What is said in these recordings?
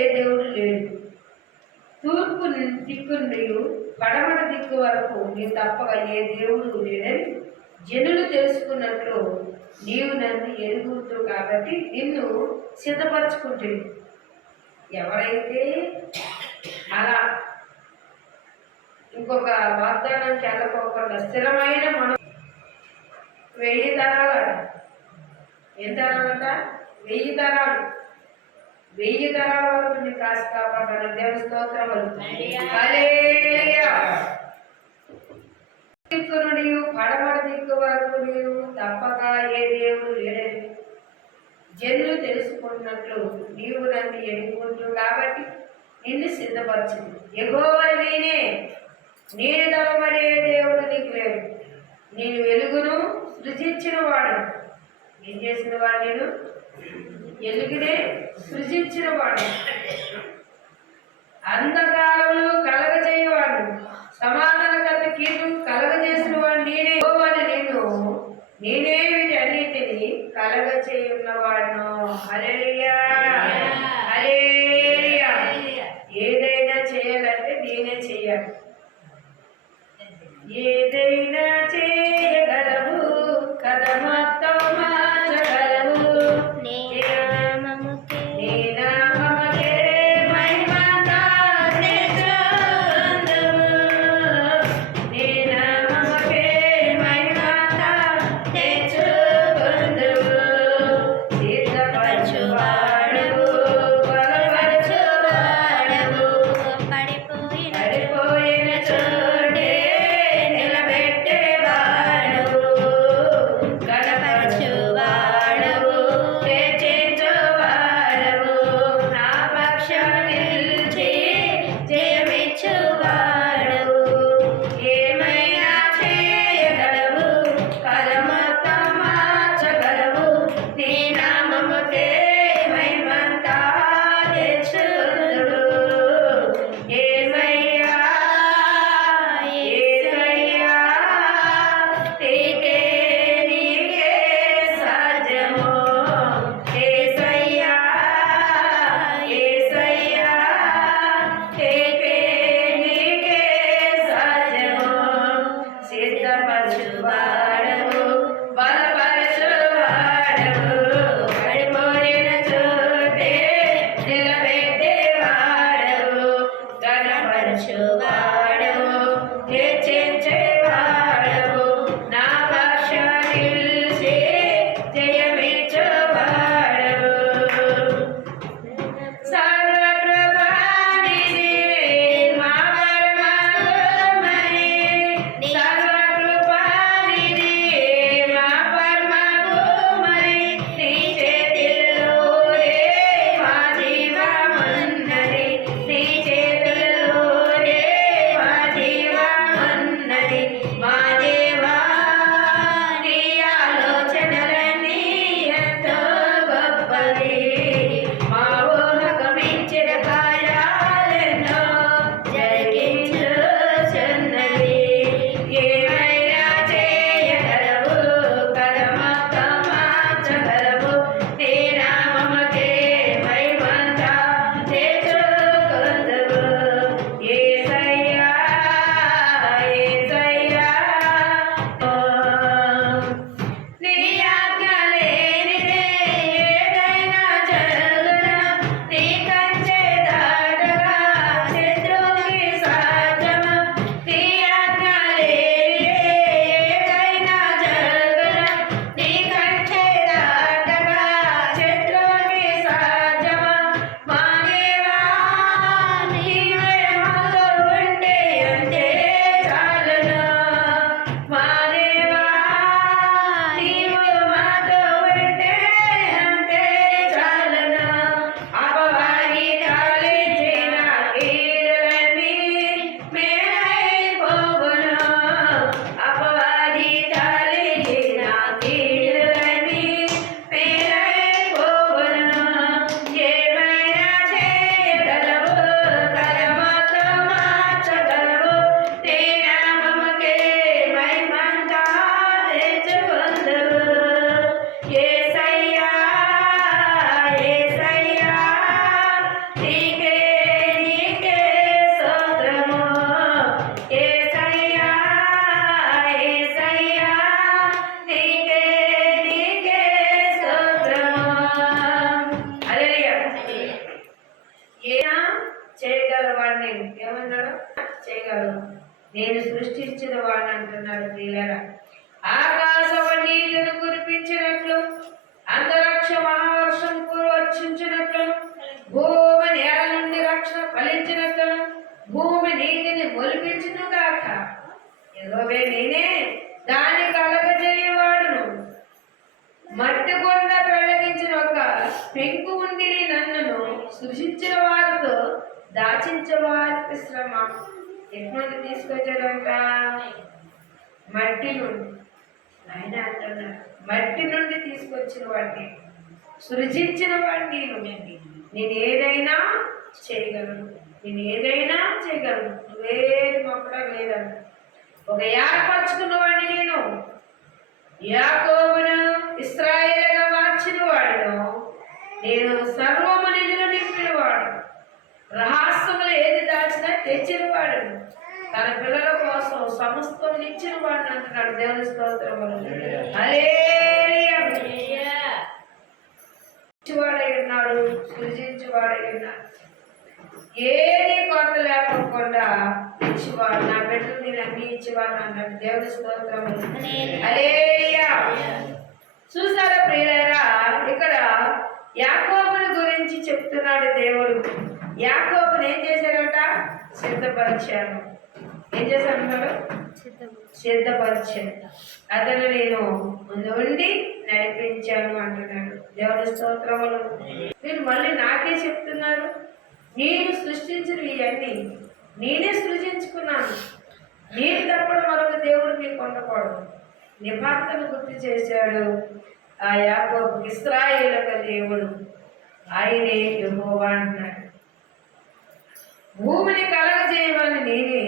ఏ దేవుడు లేడు. తూర్పు దిక్కు నుండి పడమర దిక్కు వరకు నీ తప్పగా ఏ దేవుడు లేడని జనులు తెలుసుకున్నట్లు నీవు నన్ను ఎరుగుతూ కాబట్టి నిన్ను సిద్ధపరచుకుంటుంది. ఎవరైతే అలా ఇంకొక వాగ్దానానికి వెళ్ళకోకుండా స్థిరమైన మనం 1000 తరాలు, ఎంత తరాలంట? 1000 తరాలు, 1000 తరాల వరకు నీ కాసి కాపాడాలి. దేవుని స్తోత్రములు. హల్లెలూయా. దిక్కు నుండి పడమర దిక్కు వరకు నీవు తప్పక ఏ దేవుడు లేడని జనులు తెలుసుకున్నట్లు నీవు నన్ను ఎన్నుకుంటూ కాబట్టి నిన్ను సిద్ధపరచింది. యెహోవా నేనే, నేను తప్ప మరే దేవుడు నీకు లేడు. నేను వెలుగును సృజించిన వాడు. ఏం చేసిన వాడు? నేను వెలుగునే సృజించిన వాడు. అంధకారమును కలగజేయవాడు, సమాధానకర్త కీర్తిని కలగజేసిన వాడు నేనే. యెహోవాను నేనే వీటన్నిటిని కలగచేయున్నవాడును. హల్లెలూయా, హల్లెలూయా. ఏదైనా చేయాలంటే నేనే చేయాలి. ఏదైనా చేయగలవు, కథ మొత్తం మార్చగలవు. నీ నామముకే మహిమంతా తెచ్చుకొందువు. నీ నామముకే మహిమంతా తెచ్చుకొందువు. సిద్ధపరచువాడవు, బలపరచువాడవు, పడిపోయిన చోటే నిలబెట్టు వాడిని ఏమన్నాడు? చేయగలను. నేను సృష్టించిన వాడిని అంటున్నాడు. ప్రియులారా, ఆకాశం నీళ్లను కురిపించినట్లు, అంతరిక్ష మహావర్షం వర్షించినట్లు, భూమి నేల నుండి రక్షణ ఫలించినట్లు, భూమి నీటిని మొలిపించును గాక. యెహోవా నేనే దాన్ని కలగజేయవాడును. మట్టి కొండ ప్రయోగించిన ఒక పెంకు ఉండి నన్ను సృష్టించిన వారితో దాచించే వారికి శ్రమ. ఎటువంటి తీసుకొచ్చాడంట? మట్టి నుండి. ఆయన అంటున్నాడు, మట్టి నుండి తీసుకొచ్చిన వాడిని, సృజించిన వాడిని నేను ఏదైనా చేయగలను, నేను ఏదైనా చేయగలను, నువ్వేది మొక్కడం లేదన్న. ఒక ఏర్పరచుకున్న వాడిని నేను, యాకోబును ఇశ్రాయేలుగా మార్చిన వాడును నేను, సర్వము నిధులు నింపిన వాడు, రహస్యములు ఏది దాచినా తెచ్చిన వాడు, తన పిల్లల కోసం సమస్తం ఇచ్చిన వాడిని అంటున్నాడు. దేవుని స్తోత్రములు. హల్లెలూయా. ఇచ్చివాడై ఉన్నాడు, సృజించువాడై ఉన్నాడు. ఏది కొరత లేకుండా ఇచ్చివాడు. నా బిడ్డలు నేను అన్ని ఇచ్చివాడు అన్నాడు. దేవుని స్తోత్రములు. హల్లెలూయా. చూసారా ప్రియులారా, ఇక్కడ యాకోబుని గురించి చెప్తున్నాడు దేవుడు. యాకోబుని ఏం చేశాడంట? సిద్ధపరిచాను. ఏం చేశాడు? సిద్ధపరిచాను. అతను నేను ముందు ఉండి నడిపించాను అంటున్నాడు. దేవుని స్తోత్రములు. మీరు మళ్ళీ నాకే చెప్తున్నారు, నేను సృష్టించిన ఇవన్నీ నేనే సృజించుకున్నాను. నేను తప్ప మరొక దేవుడు మీకు ఉండకూడదు. నిబంధన గుర్తు చేశాడు ఆ యాకోబు. ఇశ్రాయేలుకు దేవుడు ఆయనే యెహోవా అంటున్నాడు. భూమిని కలగజేయమని నేనే,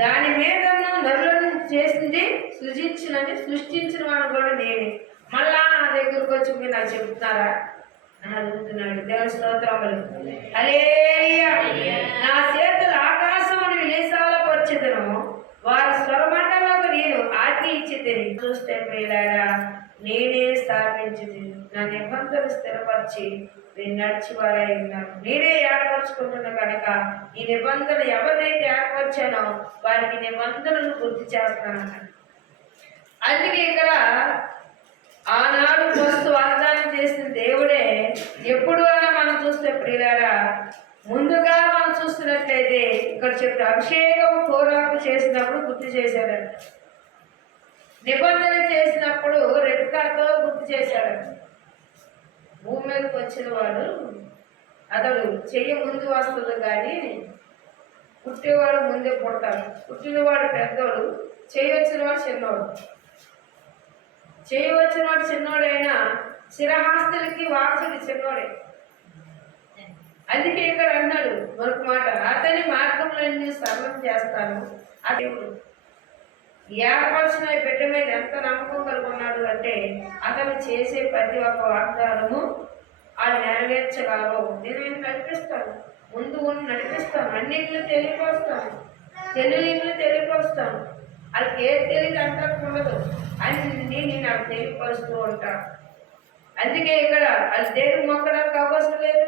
దాని మీద నరులను చేసింది సృజించినని, సృష్టించిన వాడు కూడా నేనే. మళ్ళా నా దగ్గరకు వచ్చి మీరు నాకు చెప్తున్నారా అని అడుగుతున్నాడు. దేవుని స్తోత్రములు. హల్లెలూయా. నా చేతులు ఆకాశమును విలేసాల పరిచెదను, వారి స్వరమండలకు నేను ఆజ్ఞ ఇచ్చితిని. చూస్తే ప్రియులారా, నేనే స్థాపించింది, నా నిబంధనలు స్థిరపరిచి నేను నడిచివారై ఉన్నాను. నేనే ఏర్పరచుకుంటున్నా కనుక ఈ నిబంధన ఎవరినైతే ఏర్పరిచానో వారికి నిబంధనలు గుర్తు చేస్తానన్నాడు. అందుకే ఇక్కడ ఆనాడు వస్తు వాగ్దానం చేసిన దేవుడే ఎప్పుడు అన్నా మనం చూస్తే ప్రియులారా, ముందుగా మనం చూస్తున్నట్లయితే ఇక్కడ చెప్తే అభిషేకం కోరాకు చేసినప్పుడు గుర్తు చేశాడంట. నిబంధన చేసినప్పుడు రెక్కతో గుర్తు చేశాడంట. భూమి మీదకి వచ్చిన వాడు అతడు చెయ్యి ముందు వస్తుంది కానీ పుట్టేవాడు ముందే పుడతాడు. పుట్టినవాడు పెద్దోడు, చెయ్యి వచ్చినవాడు చిన్నవాడు. చెయ్యి వచ్చినవాడు చిన్నోడైనా శిరహాస్తులకి వారసుడి చిన్నోడే. అందుకే ఇక్కడ అన్నాడు మరొక మాట, అతని మార్గంలో సరళం చేస్తాను. ఆ దేవుడు ఏర్పరిచిన బిడ్డ మీద ఎంత నమ్మకం కలుగున్నాడు అంటే, అతను చేసే ప్రతి ఒక్క వాగ్దానము అది నెరవేర్చగలరు. నేను నడిపిస్తాను, ముందు ఉండి నడిపిస్తాను, అన్నింటిలో తెలియపరుస్తాను, తెలివిలో తెలియపరుస్తాను. వాళ్ళకి ఏది తెలియదు అంటూ అని నేను నాకు తెలియపరుస్తూ ఉంటాను. అందుకే ఇక్కడ అది దేవుడు మొక్కడానికి అవసరం లేదు.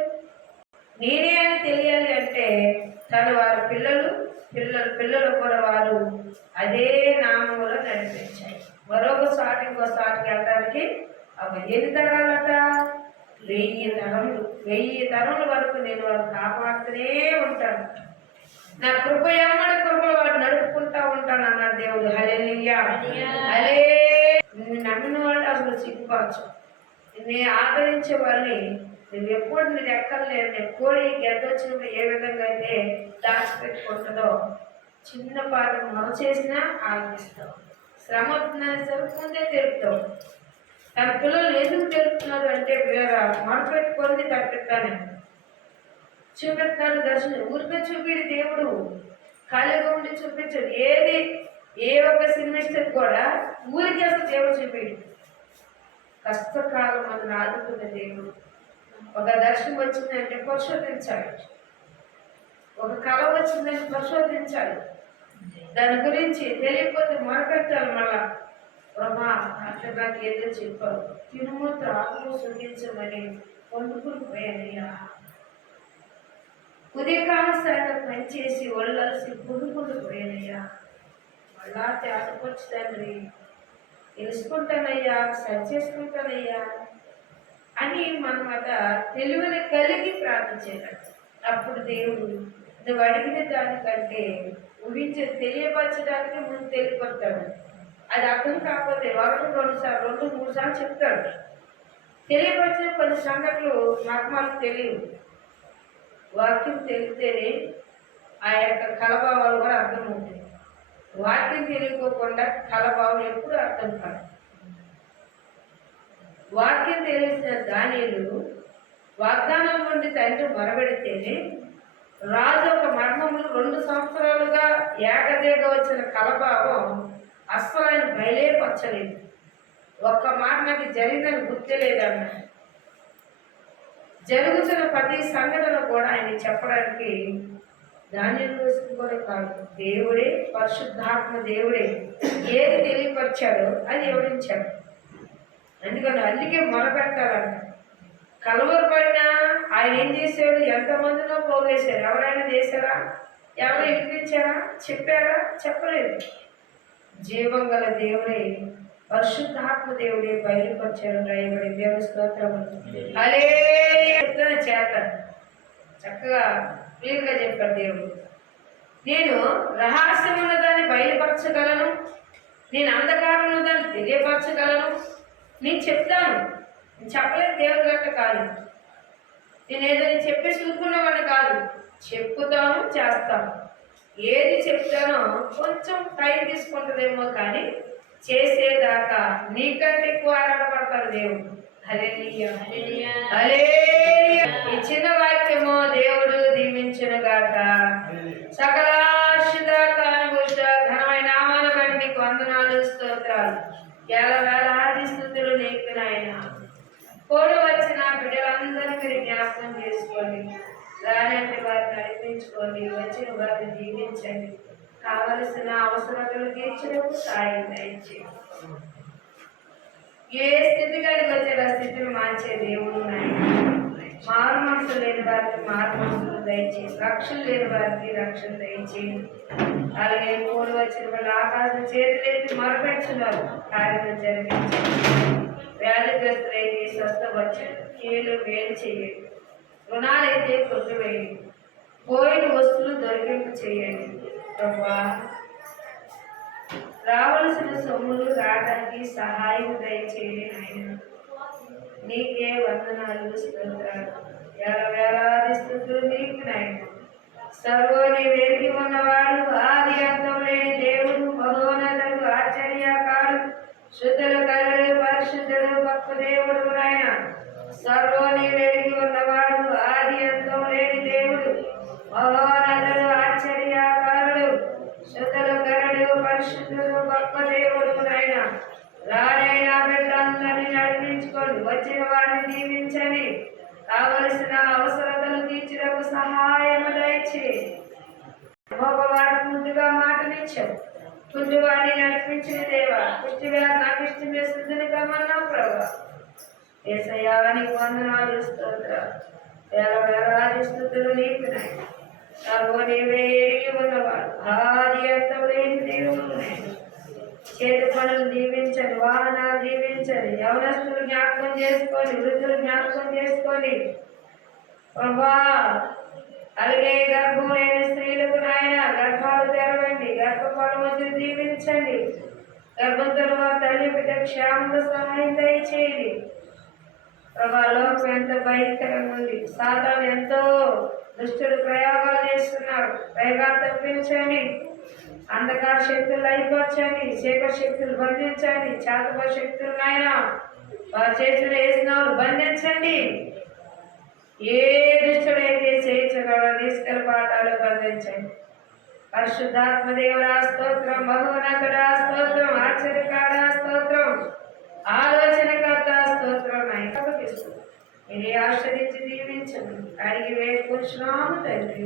నేనే అని తెలియాలి అంటే తను వారి పిల్లలు కూడా వారు అదే నామంలో నడిపించాయి. మరొక సాటి ఇంకో సాటికి వెళ్ళడానికి అవి ఎన్ని తరాలట? 1000 తరములు. 1000 తరముల వరకు నేను వారు కాపాడుతూనే ఉంటాను. నా కృప ఎమ్మడి కృపలు వాడు నడుపుకుంటా ఉంటాను అన్నాడు దేవుడు. హల్లెలూయా. నమ్మిన వాళ్ళు అసలు సిగ్గుపరచు. నేను ఆదరించే వాళ్ళని నువ్వు ఎప్పుడు నీ రెక్కర్లేదు. కోడి గెద్దొచ్చినప్పుడు ఏ విధంగా అయితే దాచిపెట్టుకుంటుందో చిన్నపాటి మొర చేసినా ఆనందిస్తావు. శ్రమ అవుతుందని సరే ముందే తెలుపుతావు. తన పిల్లలు ఎందుకు తెలుపుతున్నారు అంటే మొరపెట్టుకొని తప్పిస్తాను చూపిస్తున్నాడు. దర్శనం ఊరికే చూపిడు దేవుడు, ఖాళీగా ఉండి చూపించదు. ఏ ఒక్క సినిమిస్టర్ కూడా ఊరికి అసలు దేవుడు చూపిడు. కష్టకాలం మనం ఆదుకున్న దేవుడు. ఒక దర్శనం వచ్చిందంటే పరిశోధించాలి, ఒక కళ వచ్చిందంటే పరిశోధించాలి, దాని గురించి తెలియకపోతే మొరపెట్టాలి. మళ్ళా బ్రహ్మా అట్లా నాకు ఏదో చెప్పారు, తినుము త్రాగు సుఖించమని వండుకుని పోయానయ్యా. ఉదయకాల పనిచేసి ఒళ్ళలసి పుడుకులు పోయానయ్యా. మళ్ళా తేటకొచ్చి తండ్రి తెలుసుకుంటానయ్యా, సరి చేసుకుంటానయ్యా అని మనం తెలివిని కలిగి ప్రార్థించేటట్టు. అప్పుడు దేవుడు నువ్వు అడిగిన దానికంటే తెలియపరచడానికి ముందు తెలియపడతాడు. అది అర్థం కాకపోతే 1, 2 సార్లు 2, 3 సార్లు చెప్తాడు. తెలియపరిచిన కొన్ని సంగతులు నాకు తెలియవు. వాక్యం తెలిస్తేనే ఆ యొక్క కలభావాలు కూడా అర్థమవుతాయి. వాక్యం తెలియకోకుండా కలభావం ఎప్పుడు అర్థం కాదు. వాక్యం తెలిసిన దానియేలు వాగ్దానం నుండి తండ్రి మొరబెడితేనే రాజు ఒక మర్మములు 2 సంవత్సరాలుగా ఏకదేగా వచ్చిన కలభావం అస్సలు ఆయన బయలుపరచలేదు. ఒక్క మాట నాకు జరిగిందని గుర్తులేదన్న. జరుగుతున్న ప్రతి సంఘటన కూడా ఆయన చెప్పడానికి దానియేలు కూడా కాదు, దేవుడే, పరిశుద్ధాత్మ దేవుడే ఏది తెలియపరిచాడో అది వివరించాడు. అందుకే మొరపెట్టాలంట. కలువరు పడినా ఆయన ఏం చేశాడు? ఎంతమందినో పోగేశారు. ఎవరైనా చేశారా? ఎవరు వినిపించారా? చెప్పారా? చెప్పలేదు. జీవం గల దేవుడే, పరిశుద్ధాత్మ దేవుడే బయలుపరిచాడు. రాయబడి దేవుని స్తోత్రం. అలే చేత చక్కగా క్లియర్గా చెప్పాడు దేవుడు. నేను రహస్యం ఉన్నదాన్ని బయలుపరచగలను, నేను అంధకారం ఉన్నదాన్ని తెలియపరచగలను, నేను చెప్తాను. నేను చెప్పలేదు దేవుడి గట్ట కాదు, నేను ఏదైనా చెప్పేసి ఊరుకునేవాడిని కాదు. చెప్పుతాను, చేస్తాను. ఏది చెప్తానో కొంచెం టైం తీసుకుంటుందేమో కానీ చేసేదాకా నీకంటే ఎక్కువ ఆరాటపడతాడు దేవుడు. హల్లెలూయా, హల్లెలూయా. ఈ చిన్న వాక్యము దేవుడు దీవించునుగాక. సకలాశుద్ధ కానుభూష ఘనమైన నామాన్ని బట్టి నీకు వందనాలు, స్తోత్రాలు. వేలాది స్తుతులు నీకు నాయన. కోడి వచ్చిన బిడ్డలందరినీ మీరు జ్ఞాపకం చేసుకోండి. రానంటి వారిని నడిపించుకోండి, వచ్చిన వారిని జీవించండి. కావలసిన అవసరతలు తీర్చడానికి సాయం దయచేయండి. ఏ స్థితి కలిగి వచ్చే స్థితిని మార్చే దేవుడు నాయన. మారు మనసులు లేని వారికి మారు మనసులు దయచేయండి. రక్షణ లేని వారికి రక్షణ దయచేయండి. అలాగే కోడి వచ్చిన వాళ్ళు ఆకాశం చేతులెత్తి మొరపెడుతున్నారు, కార్యం జరిగించండి. వ్యాధిగ్రస్తులైతే స్వస్థపరచండి, కీళ్ళు వేలు చేయండి, రుణాలైతే కొట్టివేయండి, పోయిన వస్తువులు దొరికింపు చేయండి. ప్రభా, రావలసిన సొమ్ములు రావడానికి సహాయం దయచేయండి నాయన. నీకే వందనాలు, స్తోత్రాలు. వేలాది స్తుతులు నీకు నాయన. సర్వోని వెలిగి ఉన్నవాడు, ఆది అంతం లేని దేవుడు, మహోన్నతుడు, ఆశ్చర్యకారుడు, శుద్ధులు కరుడు, పరిశుద్ధుడు, గొప్ప దేవుడు నాయన. సర్వోని వెలిగి ఉన్నవాడు, ఆది అంతం లేని దేవుడు, మహోన్నతుడు, ఆశ్చర్యకారుడు, శుద్ధులు కరుడు, పరిశుద్ధుడు, గొప్ప దేవుడు నాయన. రానైనా బిడ్డలందరినీ నడిపించుకోండి, వచ్చిన వారిని దీవించండి, కావలసిన అవసరతలు తీర్చడానికి సహాయం దయచేయండి. మగవాడికి ముందుగా మాటనిచ్చావు, కుంటివాడిని నడిపించిన దేవా, పుష్టివ్యాధి నాకు ఇష్టం వేస్తుందని కమన్నావు ప్రభా. యేసయ్యా నీకు వందనాలు, స్తోత్రాలు. వేలాది స్తుతులు నీకు నాయన. నీవే ఎరిగి ఉన్నవాడు, ఆది అంతం లేని దేవుడు నాయన. చేతి పనులు దీవించండి, వాహనాలు దీవించండి, యవనస్తులు జ్ఞాపకం చేసుకోండి, వృద్ధులు జ్ఞాపకం చేసుకోండి ప్రభా. అలాగే గర్భం లేని స్త్రీలకు నాయన గర్భాలు తెరవండి, గర్భపాల మధ్య దీవించండి. గర్భం తరువాత తల్లి బిడ్డ క్షేమంగా సహాయం దయచేయండి ప్రభా. లోకం ఎంతో భయంకరంగా ఉంది, సాతాను ఎంతో దుష్టుడు ప్రయోగాలు చేస్తున్నాడు. ప్రయోగాలు తప్పించండి, అంధకార శక్తులు అయిపోవచ్చండి, చీకటి శక్తులు బంధించండి, చేతప శక్తులు నాయన వారి చేతులు వేసిన బంధించండి. ఏ దుష్టుడైతే చేయించగలడో తీసుకెళ్ళి పాఠాలు బంధించండి. పరిశుద్ధాత్మ దేవుడా స్తోత్రం, మహోన్నతుడా స్తోత్రం, ఆశ్చర్యకారా స్తోత్రం, ఆలోచనకర్త స్తోత్రం. మీరే ఆశ్రయించి దీవించండి, అడిగి వేడుకుంటున్నాము తండ్రి.